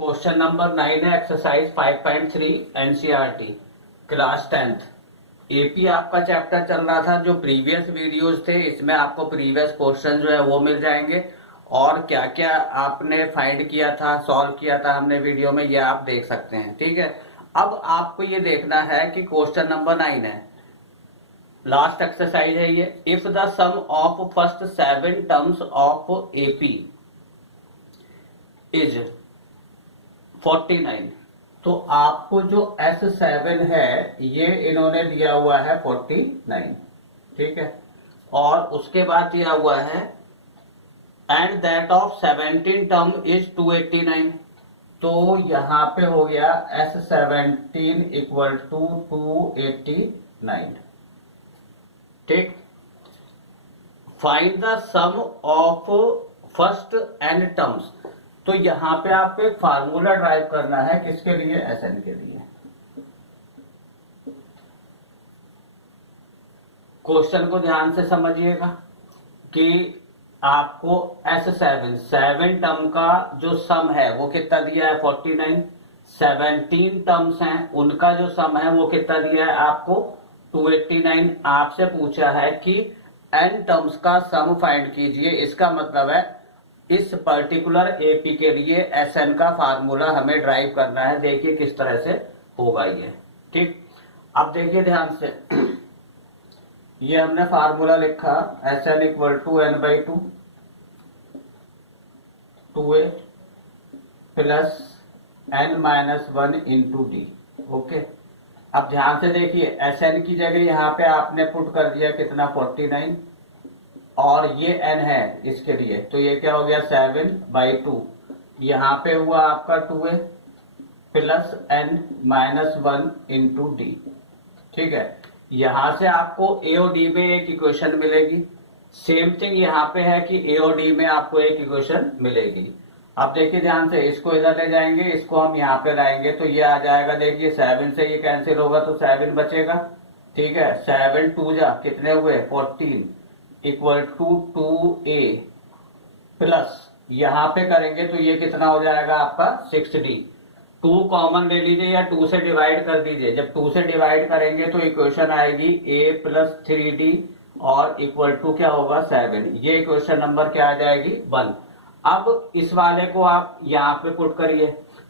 Question number 9 है exercise 5.3 NCERT class 10th। AP आपका chapter चल रहा था। जो प्रीवियस वीडियोस थे इसमें आपको प्रीवियस क्वेश्चन जो है वो मिल जाएंगे और क्या क्या आपने फाइंड किया था, सॉल्व किया था हमने वीडियो में, ये आप देख सकते हैं। ठीक है, अब आपको ये देखना है कि क्वेश्चन नंबर 9 है, लास्ट एक्सरसाइज है ये। If the sum of first 7 terms of AP is 49, तो आपको जो S7 है ये इन्होंने दिया हुआ है 49। ठीक है, और उसके बाद दिया हुआ है and that of 17 term is 289, तो यहां पे हो गया S17 इक्वल टू 289। ठीक, find the sum of first n terms, तो यहां पे आपको एक फार्मूला ड्राइव करना है, किसके लिए? Sn के लिए। क्वेश्चन को ध्यान से समझिएगा कि आपको S7 टर्म का जो सम है वो कितना दिया है? 49। 17 टर्म्स हैं, उनका जो सम है वो कितना दिया है आपको? 289। आपसे पूछा है कि n टर्म्स का सम फाइंड कीजिए। इसका मतलब है इस पर्टिकुलर एपी के लिए Sn का फार्मूला हमें ड्राइव करना है। देखिए किस तरह से होगा ये। ठीक, अब देखिए ध्यान से, ये हमने फार्मूला लिखा Sn equal to n/2 2a plus n-1 into d. Okay, अब ध्यान से देखिए, Sn की जगह यहाँ पे आपने पुट कर दिया कितना? 49, और ये n है इसके लिए, तो ये क्या हो गया? 7/2। यहाँ पे हुआ आपका 2a plus n-1 into D. ठीक है, यहां से आपको a और d में एक इक्वेशन मिलेगी। सेम थिंग यहाँ पे है कि a और d में आपको एक इक्वेशन मिलेगी। अब देखिए ध्यान से, इसको इधर ले जाएंगे, इसको हम यहाँ पे लाएंगे, तो ये आ जाएगा। देखिए 7 से ये कैंसिल होगा तो 7 बचेगा। ठीक है, 7 2 जा कितने हुए? 14 इक्वल टू 2a प्लस यहां पे करेंगे तो ये कितना हो जाएगा आपका? 6d। 2 कॉमन ले लीजिए या 2 से डिवाइड कर दीजिए। जब 2 से डिवाइड करेंगे तो इक्वेशन आएगी a प्लस 3d और इक्वल टू क्या होगा? 7। ये इक्वेशन नंबर क्या आ जाएगी? 1। अब इस वाले को आप यहाँ पे पुट करिए,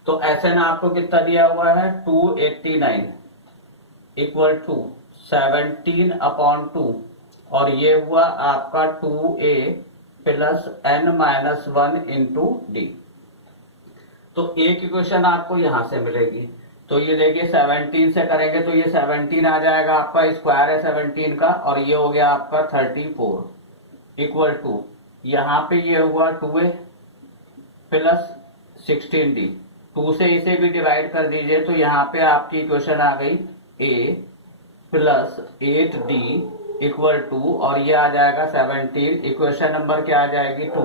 तो Sn आपको कितना दिया हुआ है? 289 इक्वल टू 17/2 और ये हुआ आपका 2a plus n-1 into D. तो एक इक्वेशन आपको यहां से मिलेगी। तो ये देखिए 17 से करेंगे तो ये 17 आ जाएगा आपका, स्क्वायर है 17 का, और ये हो गया आपका 34 इक्वल टू यहाँ पे ये हुआ 2a प्लस 16d। 2 से इसे भी डिवाइड कर दीजिए तो यहाँ पे आपकी इक्वेशन आ गई a plus 8d equal to, और ये आ जाएगा 17। इक्वेशन नंबर क्या आ जाएगी? 2।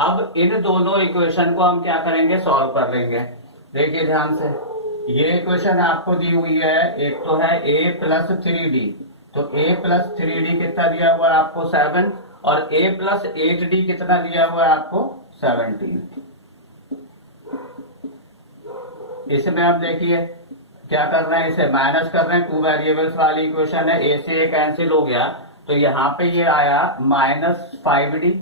अब इन दोनों इक्वेशन को हम क्या करेंगे? सॉल्व कर लेंगे। देखिए ध्यान से, ये इक्वेशन आपको दी हुई है, एक तो है a प्लस 3d, तो a प्लस 3d कितना दिया हुआ है आपको? 7, और a प्लस 8d कितना दिया हुआ है आपको? 17। इसमें अब देखिए क्या कर रहे हैं, इसे माइनस कर रहे हैं। 2 वेरिएबल्स वाली इक्वेशन है, a से a कैंसिल हो गया, तो यहाँ पे ये आया -5d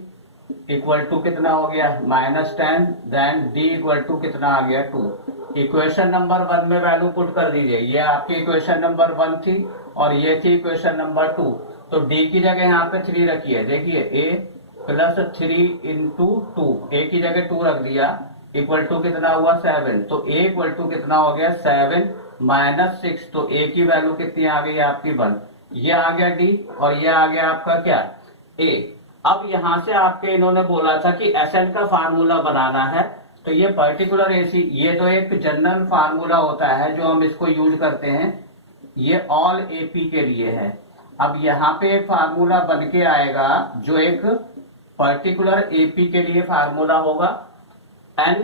इक्वल टू कितना हो गया? -10। देन d इक्वल टू कितना आ गया? 2। इक्वेशन नंबर 1 में वैल्यू पुट कर दीजिए। ये आपकी इक्वेशन नंबर 1 थी और ये थी इक्वेशन नंबर 2, तो d की जगह यहाँ पे 3 रखिए। देखिए a प्लस 3 इंटू 2, a की जगह 2 रख दिया, इक्वल टू कितना हुआ? 7। तो a इक्वल टू कितना हो गया? 7 - 6, तो a की वैल्यू कितनी आ गई आपकी? 1। ये आ गया d और ये आ गया आपका क्या? a। अब यहां से आपके इन्होंने बोला था कि Sn का फार्मूला बनाना है, तो ये पर्टिकुलर एसी, ये तो एक जनरल फार्मूला होता है जो हम इसको यूज करते हैं, ये ऑल एपी के लिए है। अब यहाँ पे एक फार्मूला बन के आएगा जो एक पर्टिकुलर एपी के लिए फार्मूला होगा। n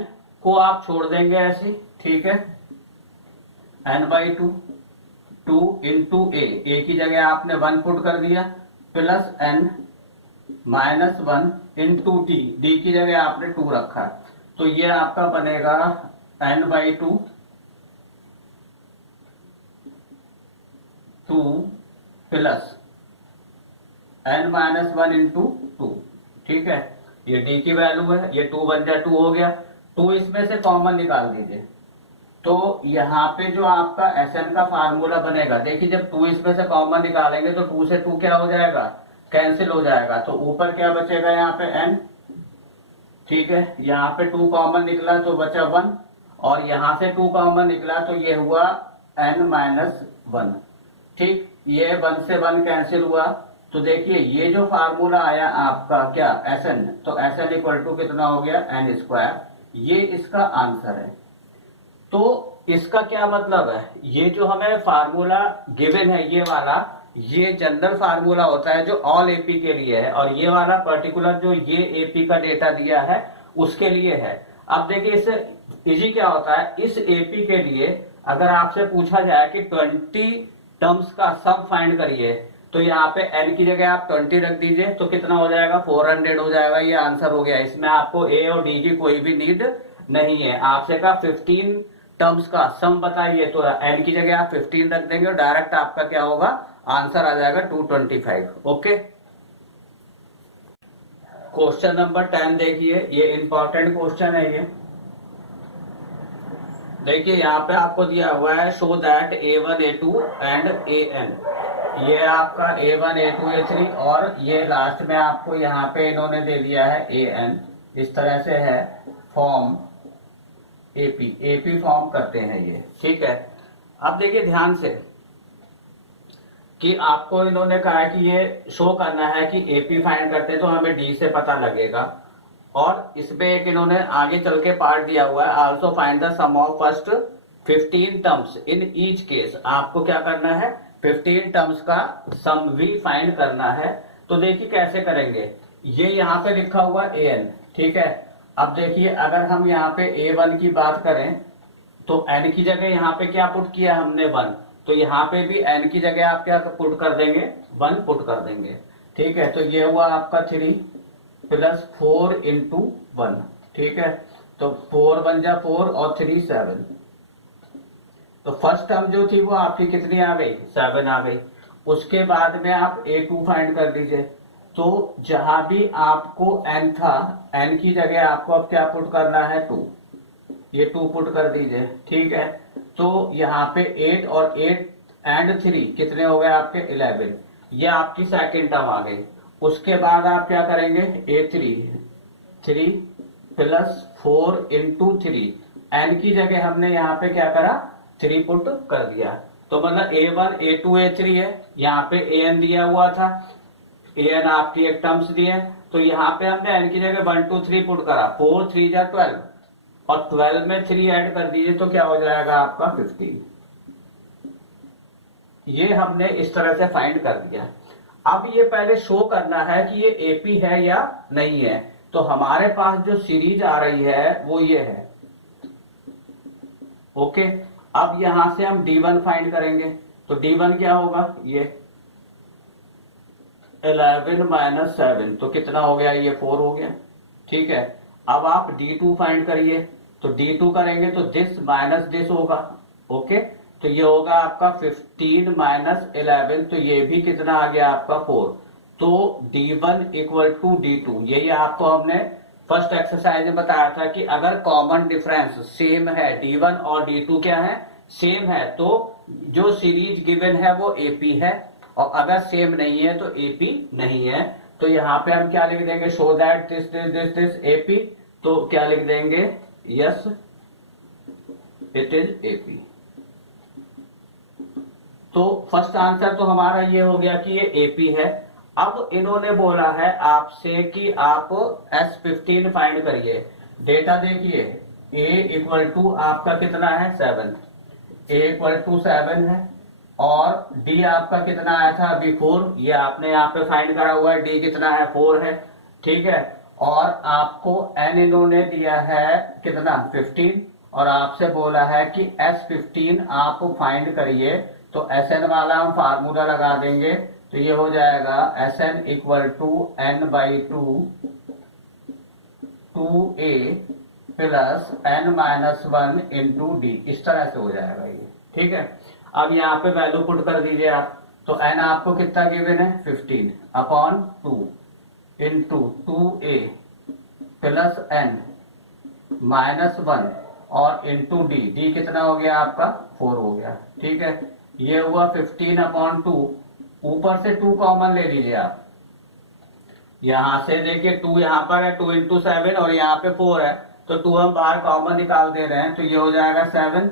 को आप छोड़ देंगे ऐसे, ठीक है, n/2 2 इंटू a की जगह आपने 1 पुट कर दिया, प्लस n-1 इंटू d की जगह आपने 2 रखा, तो ये आपका बनेगा n/2 2 प्लस n-1 इंटू 2। ठीक है, ये d की वैल्यू है, ये 2 बन जाए 2 हो गया। 2 इसमें से कॉमन निकाल दीजिए, तो यहाँ पे जो आपका Sn का फार्मूला बनेगा, देखिए जब 2 इसमें से कॉमन निकालेंगे तो 2 से 2 क्या हो जाएगा, कैंसिल हो जाएगा, तो ऊपर क्या बचेगा यहाँ पे n। ठीक है, यहाँ पे 2 कॉमन निकला तो बचा 1, और यहाँ से 2 कॉमन निकला तो ये हुआ n-1। ठीक, ये 1 से 1 कैंसिल हुआ, तो देखिए ये जो फार्मूला आया आपका क्या Sn, तो Sn इक्वल टू कितना हो गया n²। ये इसका आंसर है। तो इसका क्या मतलब है, ये जो हमें फार्मूला गिवन है ये वाला, ये जनरल फार्मूला होता है जो ऑल एपी के लिए है, और ये वाला पर्टिकुलर जो ये एपी का डेटा दिया है उसके लिए है। अब देखिए इससे इजी क्या होता है, इस एपी के लिए अगर आपसे पूछा जाए कि 20 टर्म्स का सम फाइंड करिए, तो यहाँ पे n की जगह आप 20 रख दीजिए, तो कितना हो जाएगा 400 हो जाएगा। ये आंसर हो गया। इसमें आपको a और d की कोई भी नीड नहीं है। आपसे कहा 15 टर्म्स का सम बताइए, तो n की जगह आप 15 रख देंगे और डायरेक्ट आपका क्या होगा, आंसर आ जाएगा 225। ओके, क्वेश्चन नंबर 10 देखिए, ये इंपॉर्टेंट क्वेश्चन है। ये देखिए यहाँ पे आपको दिया हुआ है show that a1 a2 and an, ये आपका a1 a2 a3, और ये लास्ट में आपको यहाँ पे इन्होंने दे दिया है an। इस तरह से है फॉर्म एपी फॉर्म करते हैं ये। ठीक है, अब देखिए ध्यान से कि आपको इन्होंने कहा कि ये शो करना है कि एपी फाइंड करते हैं तो हमें डी से पता लगेगा, और इसमें एक इन्होंने आगे चल के पार्ट दिया हुआ है, also find the sum of first 15 terms in each case. आपको क्या करना है, 15 टर्म्स का सम भी फाइंड करना है। तो देखिए कैसे करेंगे, ये यहाँ पे लिखा हुआ an। ठीक है, अब देखिए अगर हम यहाँ पे a1 की बात करें तो n की जगह यहाँ पे क्या पुट किया हमने 1, तो यहाँ पे भी n की जगह आप क्या पुट कर देंगे, 1 पुट कर देंगे। ठीक है, तो ये हुआ आपका 3 प्लस 4 इंटू 1। ठीक है, तो 4 बन जा 4 और 3 7। तो फर्स्ट टर्म जो थी वो आपकी कितनी आ गई, 7 आ गई। उसके बाद में आप a2 फाइंड कर दीजिए, तो जहां भी आपको n था, n की जगह आपको अब क्या पुट करना है 2, ये 2 पुट कर दीजिए। ठीक है, तो यहाँ पे 8 और 8 एंड 3 कितने हो गए आपके 11, ये आपकी सेकेंड टर्म आ गई। उसके बाद आप क्या करेंगे, a3 प्लस 4 इंटू 3, n की जगह हमने यहाँ पे क्या करा 3 पुट कर दिया, तो मतलब a1 a2 a3 है। यहाँ पे an दिया हुआ था, an आपकी एक टर्म्स दिए, तो यहाँ पे हमने n की जगह 1 2 3 पुट करा, 4 3 जा 12, और 12 में 3 ऐड कर दीजिए तो क्या हो जाएगा आपका 15। ये हमने इस तरह से फाइंड कर दिया। अब ये पहले शो करना है कि ये एपी है या नहीं है, तो हमारे पास जो सीरीज आ रही है वो ये है। ओके, अब यहां से हम D1 फाइंड करेंगे, तो D1 क्या होगा, ये 11 माइनस 7, तो कितना हो गया, ये 4 हो गया। ठीक है, अब आप D2 फाइंड करिए, तो D2 करेंगे तो दिस माइनस दिस होगा। ओके, तो ये होगा आपका 15 माइनस 11, तो ये भी कितना आ गया आपका 4। तो D1 इक्वल टू D2, यही आपको हमने फर्स्ट एक्सरसाइज में बताया था कि अगर कॉमन डिफरेंस सेम है, D1 और D2 क्या है, सेम है, तो जो सीरीज गिवन है वो एपी है, और अगर सेम नहीं है तो एपी नहीं है। तो यहाँ पे हम क्या लिख देंगे, show that this this this this AP, तो क्या लिख देंगे, यस इट इज एपी। तो फर्स्ट आंसर तो हमारा ये हो गया कि ये एपी है। अब इन्होंने बोला है आपसे कि आप S15 फाइंड करिए। डेटा देखिए, a इक्वल टू आपका कितना है 7, a इक्वल टू 7 है, और d आपका कितना आया था अभी 4, ये आपने यहाँ पे फाइंड करा हुआ है, d कितना है 4 है। ठीक है, और आपको n इन्होंने दिया है कितना 15, और आपसे बोला है कि S15 आप फाइंड करिए, तो Sn वाला हम फार्मूला लगा देंगे, तो ये हो जाएगा Sn equal to n/2 2a plus n minus 1 into d, इस तरह से हो जाएगा ये। ठीक है, अब यहाँ पे वैल्यू पुट कर दीजिए आप। तो n आपको कितना गिवन है 15 upon 2 into 2a plus n minus 1 और इंटू डी, डी कितना हो गया आपका 4 हो गया। ठीक है, ये हुआ 15 अपॉन 2, ऊपर से 2 कॉमन ले लीजिए आप। यहां से देखिए 2 यहाँ पर है, 2 इंटू 7 और यहाँ पे 4 है, तो 2 हम बाहर कॉमन निकाल दे रहे हैं, तो ये हो जाएगा 7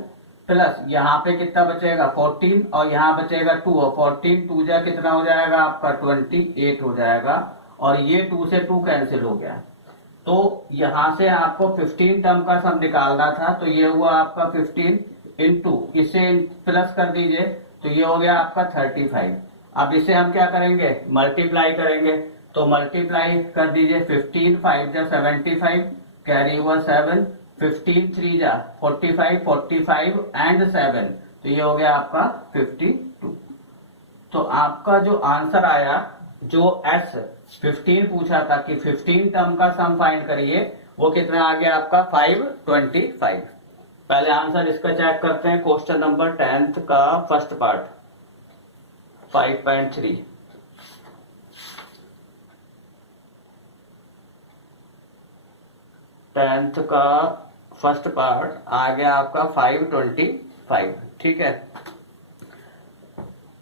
प्लस यहाँ पे कितना बचेगा 14 और यहाँ बचेगा 2 और 14 2 जा कितना हो जाएगा आपका 28 हो जाएगा, और ये 2 से 2 कैंसिल हो गया। तो यहां से आपको 15 टर्म का सम निकालना था, तो ये हुआ आपका 15 इंटू, इसे प्लस कर दीजिए तो ये हो गया आपका 35। अब इसे हम क्या करेंगे मल्टीप्लाई करेंगे, तो मल्टीप्लाई कर दीजिए 15 5 जा 75 कैरी हुआ 7, 15 3 जा 45 45 एंड 7, तो ये हो गया आपका 52। तो आपका जो आंसर आया, जो S 15 पूछा था कि 15 टर्म का सम फाइंड करिए, वो कितना आ गया आपका 525। पहले आंसर इसका चेक करते हैं। क्वेश्चन नंबर 10th का फर्स्ट पार्ट 5.3। टेंथ का फर्स्ट पार्ट आ गया आपका 525। ठीक है,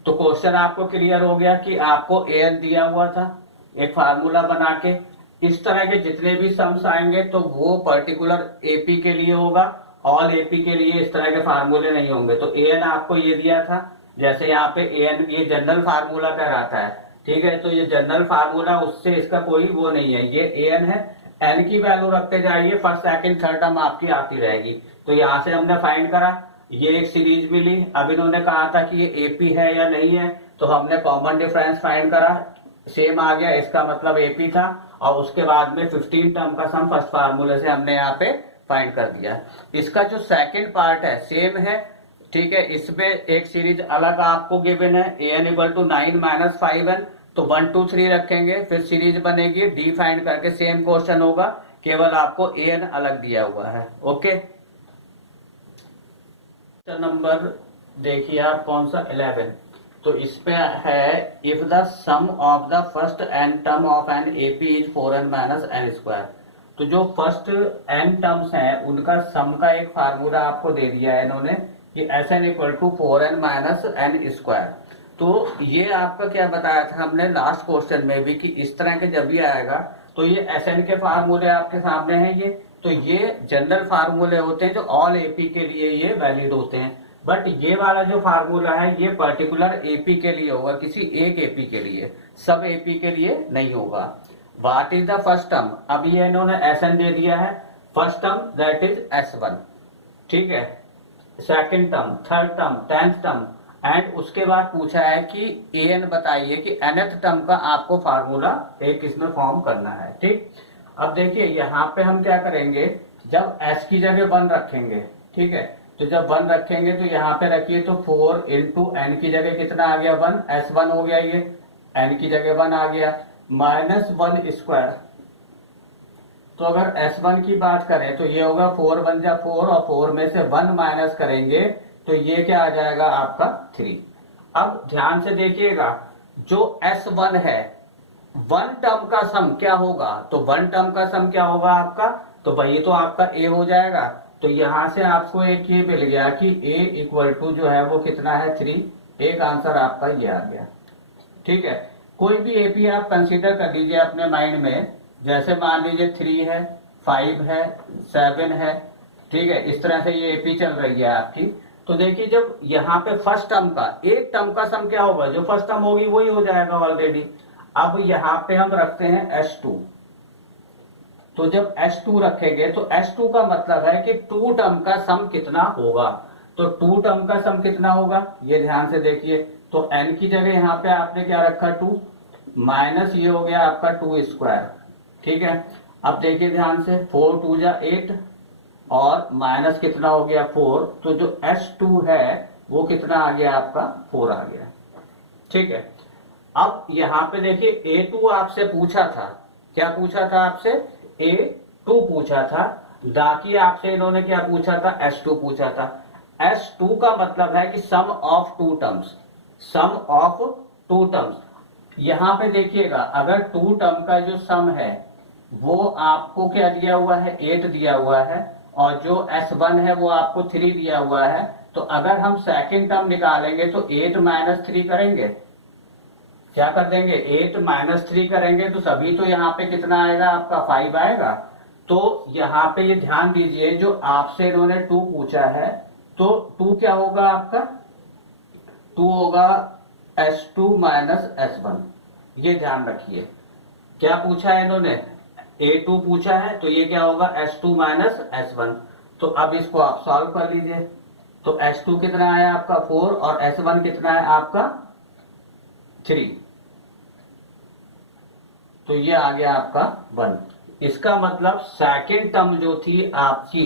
तो क्वेश्चन आपको क्लियर हो गया कि आपको an दिया हुआ था, एक फार्मूला बना के इस तरह के जितने भी सम्स आएंगे तो वो पर्टिकुलर एपी के लिए होगा, ऑल एपी के लिए इस तरह के फार्मूले नहीं होंगे। तो an आपको ये दिया था, जैसे यहाँ पे an ये जनरल फार्मूला कहलाता है। ठीक है, तो ये जनरल फार्मूला, उससे इसका कोई वो नहीं है, ये an है, n की वैल्यू रखते जाइए, फर्स्ट सेकंड थर्ड टर्म आपकी आती रहेगी। तो यहाँ से हमने फाइंड करा, ये एक सीरीज मिली। अब इन्होंने कहा था कि ये एपी है या नहीं है, तो हमने कॉमन डिफरेंस फाइंड करा, सेम आ गया, इसका मतलब एपी था। और उसके बाद में 15 टर्म का सम फर्स्ट फार्मूले से हमने यहाँ पे फाइंड कर दिया। इसका जो सेकंड पार्ट है सेम है। ठीक है, इसमें एक सीरीज अलग आपको गिवन है, an equal to 9 minus 5n, तो 1 2 3 रखेंगे, फिर सीरीज बनेगी, डी फाइंड करके सेम क्वेश्चन होगा, केवल आपको an अलग दिया हुआ है। ओके, नंबर देखिए आप कौन सा 11, तो इसमें है if the sum of the first n term of an AP is 4n minus n square. तो जो फर्स्ट n टर्म्स हैं उनका सम का एक फार्मूला आपको दे दिया है इन्होंने कि Sn equal to 4n minus n square. तो ये आपका क्या बताया था हमने लास्ट क्वेश्चन में भी कि इस तरह के जब भी आएगा तो ये Sn के फार्मूले आपके सामने हैं ये, तो ये जनरल फार्मूले होते हैं जो ऑल एपी के लिए ये वैलिड होते हैं। बट ये वाला जो फार्मूला है ये पर्टिकुलर एपी के लिए होगा, किसी एक एपी के लिए, सब एपी के लिए नहीं होगा। What is the first term, अब ये इन्होंने Sn दे दिया है, first term that is S1। ठीक है, second term, third term, 10th term, and उसके बाद पूछा है कि an बताइए कि nth टर्म का आपको फार्मूला एक इसमें फॉर्म करना है। ठीक, अब देखिए यहाँ पे हम क्या करेंगे, जब s की जगह 1 रखेंगे, ठीक है, तो जब 1 रखेंगे तो यहाँ पे रखिए, तो 4 इंटू n की जगह कितना आ गया 1, S1 हो गया, ये n की जगह 1 आ गया, माइनस 1 स्क्वायर। तो अगर S1 की बात करें तो ये होगा 4 1 जा 4 और 4 में से 1 माइनस करेंगे तो ये क्या आ जाएगा आपका 3। अब ध्यान से देखिएगा, जो S1 है 1 टर्म का सम क्या होगा, तो 1 टर्म का सम क्या होगा आपका, तो वही तो आपका a हो जाएगा। तो यहां से आपको एक ये मिल गया कि a इक्वल टू जो है वो कितना है 3, एक आंसर आपका ये आ गया। ठीक है, कोई भी एपी आप कंसीडर कर लीजिए अपने माइंड में, जैसे मान लीजिए 3 है, 5 है, 7 है। ठीक है, इस तरह से ये एपी चल रही है आपकी। तो देखिए जब यहाँ पे फर्स्ट टर्म का, एक टर्म का सम क्या होगा, जो फर्स्ट टर्म होगी वही हो जाएगा ऑलरेडी। अब यहाँ पे हम रखते हैं S2, तो जब S2 रखेंगे तो S2 का मतलब है कि 2 टर्म का सम कितना होगा। तो 2 टर्म का सम कितना होगा ये ध्यान से देखिए, तो n की जगह यहाँ पे आपने क्या रखा 2, माइनस ये हो गया आपका 2 स्क्वायर। ठीक है, अब देखिए ध्यान से, 4 2 जा 8 और माइनस कितना हो गया 4, तो जो S2 है वो कितना आ गया आपका 4 आ गया। ठीक है, अब यहाँ पे देखिए A2 आपसे पूछा था, क्या पूछा था आपसे, A2 पूछा था, बाकी आपसे इन्होंने क्या पूछा था, S2 पूछा था। S2 का मतलब है कि sum of two terms, sum of two terms. यहां पे देखिएगा, अगर टू टर्म का जो सम है वो आपको क्या दिया हुआ है, 8 दिया हुआ है, और जो S1 है वो आपको 3 दिया हुआ है। तो अगर हम सेकंड टर्म निकालेंगे तो 8 माइनस 3 करेंगे, क्या कर देंगे, 8 माइनस 3 करेंगे, तो सभी तो यहाँ पे कितना आएगा आपका, 5 आएगा। तो यहाँ पे ये ध्यान दीजिए, जो आपसे इन्होंने 2 पूछा है, तो 2 क्या होगा आपका, 2 होगा S2 माइनस S1। ये ध्यान रखिए, क्या पूछा है इन्होंने, A2 पूछा है, तो ये क्या होगा, S2 माइनस S1। तो अब इसको आप सॉल्व कर लीजिए। तो S2 कितना आया आपका 4, और S1 कितना है आपका 3। तो ये आ गया आपका 1। इसका मतलब सेकंड टर्म जो थी आपकी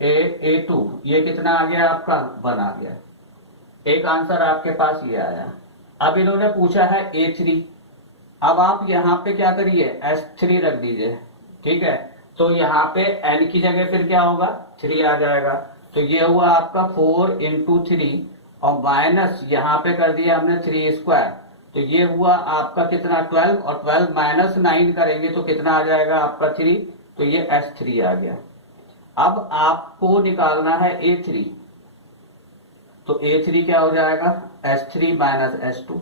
A2, ये कितना आ गया आपका 1 आ गया। एक आंसर आपके पास ये आया। अब इन्होंने पूछा है A3। अब आप यहाँ पे क्या करिए, S3 रख दीजिए, ठीक है। तो यहाँ पे n की जगह फिर क्या होगा, 3 आ जाएगा। तो ये हुआ आपका 4 इंटू 3, और माइनस यहाँ पे कर दिया हमने 3 स्क्वायर। तो ये हुआ आपका कितना 12, और 12 माइनस 9 करेंगे तो कितना आ जाएगा आपका 3। तो ये S3 आ गया। अब आपको निकालना है A3। तो A3 क्या हो जाएगा, S3 माइनस S2।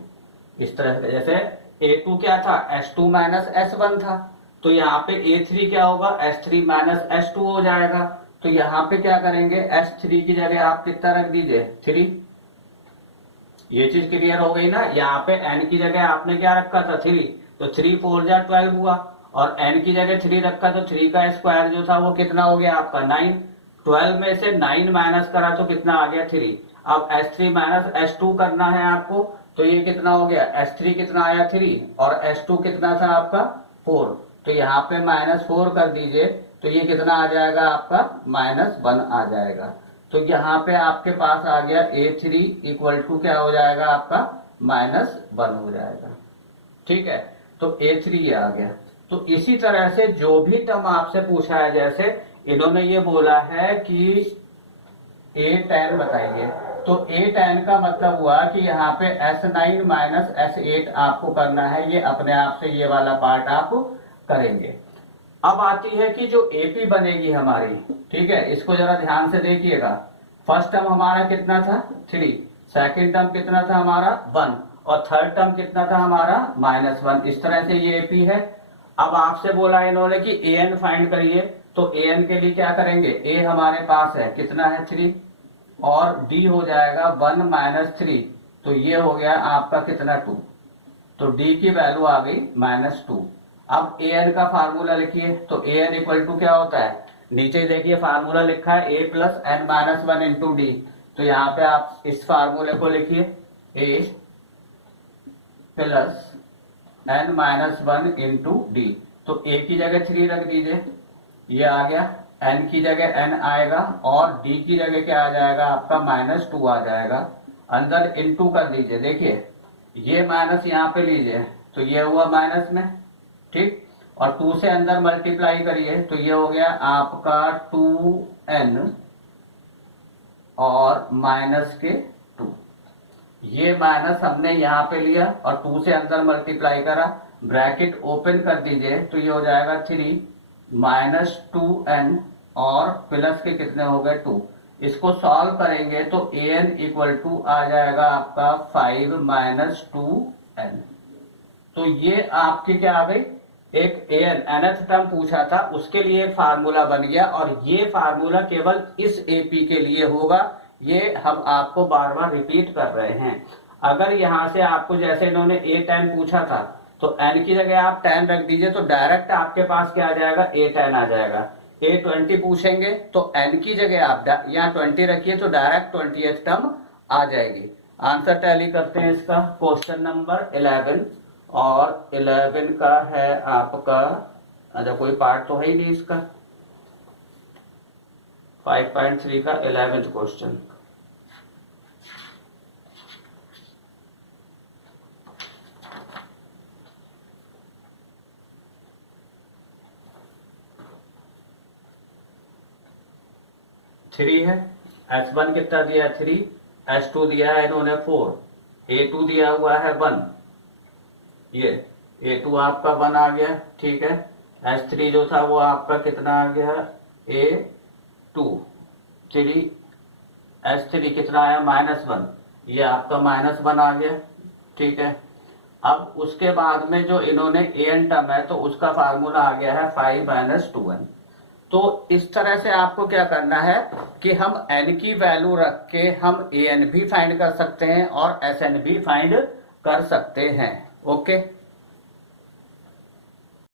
इस तरह से, जैसे A2 क्या था, S2 माइनस S1 था, तो यहाँ पे A3 क्या होगा, S3 माइनस S2 हो जाएगा। तो यहाँ पे क्या करेंगे, S3 की जगह आप कितना रख दीजिए, 3। ये चीज क्लियर हो गई ना। यहाँ पे n की जगह आपने क्या रखा था, 3। तो 3 4 जा 12 हुआ, और n की जगह 3 रखा, तो 3 का स्क्वायर जो था वो कितना हो गया आपका 9। 12 में से 9 माइनस करा तो कितना आ गया 3। अब S3 माइनस S2 करना है आपको, तो ये कितना हो गया, S3 कितना आया 3, और S2 कितना था आपका 4। तो यहाँ पे -4 कर दीजिए, तो ये कितना आ जाएगा आपका -1 आ जाएगा। तो यहाँ पे आपके पास आ गया A3 इक्वल टू क्या हो जाएगा आपका -1 हो जाएगा, ठीक है। तो A3 ये आ गया। तो इसी तरह से जो भी टर्म आपसे पूछा है, जैसे इन्होंने ये बोला है कि A10 बताइए, तो A10 का मतलब हुआ कि यहाँ पे S9 माइनस S8 आपको करना है। ये अपने आप से ये वाला पार्ट आप करेंगे। अब आती है कि जो AP बनेगी हमारी, ठीक है, इसको जरा ध्यान से देखिएगा। फर्स्ट टर्म हमारा कितना था, 3। सेकेंड टर्म कितना था हमारा 1, और थर्ड टर्म कितना था हमारा -1। इस तरह से ये AP है। अब आपसे बोला इन्होंने कि AN फाइंड करिए, तो AN के लिए क्या करेंगे, A हमारे पास है कितना है 3, और D हो जाएगा 1 माइनस 3। तो ये हो गया आपका कितना 2। तो D की वैल्यू आ गई -2। अब AN का फार्मूला लिखिए। तो AN इक्वल टू क्या होता है, नीचे देखिए फार्मूला लिखा है A plus n minus 1 into D. तो यहाँ पे आप इस फार्मूले को लिखिए, A plus n minus 1 into D. तो A की जगह 3 रख दीजिए, ये आ गया। n की जगह n आएगा, और d की जगह क्या आ जाएगा आपका -2 आ जाएगा। अंदर इंटू कर दीजिए, देखिए ये माइनस यहाँ पे लीजिए, तो ये हुआ माइनस में, ठीक। और 2 से अंदर मल्टीप्लाई करिए, तो ये हो गया आपका 2n और माइनस के 2। ये माइनस हमने यहाँ पे लिया और 2 से अंदर मल्टीप्लाई करा, ब्रैकेट ओपन कर दीजिए, तो ये हो जाएगा 3 माइनस 2n और प्लस के कितने हो गए 2। इसको सॉल्व करेंगे तो an इक्वल टू आ जाएगा आपका 5 माइनस 2n। तो ये आपकी क्या आ गई, एक nth टर्म पूछा था उसके लिए एक फार्मूला बन गया, और ये फार्मूला केवल इस AP के लिए होगा। ये हम आपको बार बार रिपीट कर रहे हैं। अगर यहां से आपको जैसे इन्होंने A10 पूछा था, तो n की जगह आप 10 रख दीजिए, तो डायरेक्ट आपके पास क्या आ जाएगा, A10 आ जाएगा। A20 पूछेंगे तो n की जगह आप यहाँ 20 रखिए, तो डायरेक्ट 20th टर्म आ जाएगी। आंसर टैली करते हैं इसका, क्वेश्चन नंबर 11, और 11 का है आपका, अच्छा कोई पार्ट तो है ही नहीं इसका, 5.3 का 11th क्वेश्चन। 3 है, S1 कितना दिया है 3, S2 दिया है इन्होंने 4, A2 दिया हुआ है 1, ये A2 आपका 1 आ गया, ठीक है। S3 जो था वो आपका कितना आ गया, A2 3, S3 कितना आया -1, ये आपका -1 आ गया, ठीक है। अब उसके बाद में जो इन्होंने an टर्म है तो उसका फार्मूला आ गया है 5 - 2n। तो इस तरह से आपको क्या करना है कि हम n की वैल्यू रख के हम an भी फाइंड कर सकते हैं और Sn भी फाइंड कर सकते हैं। ओके।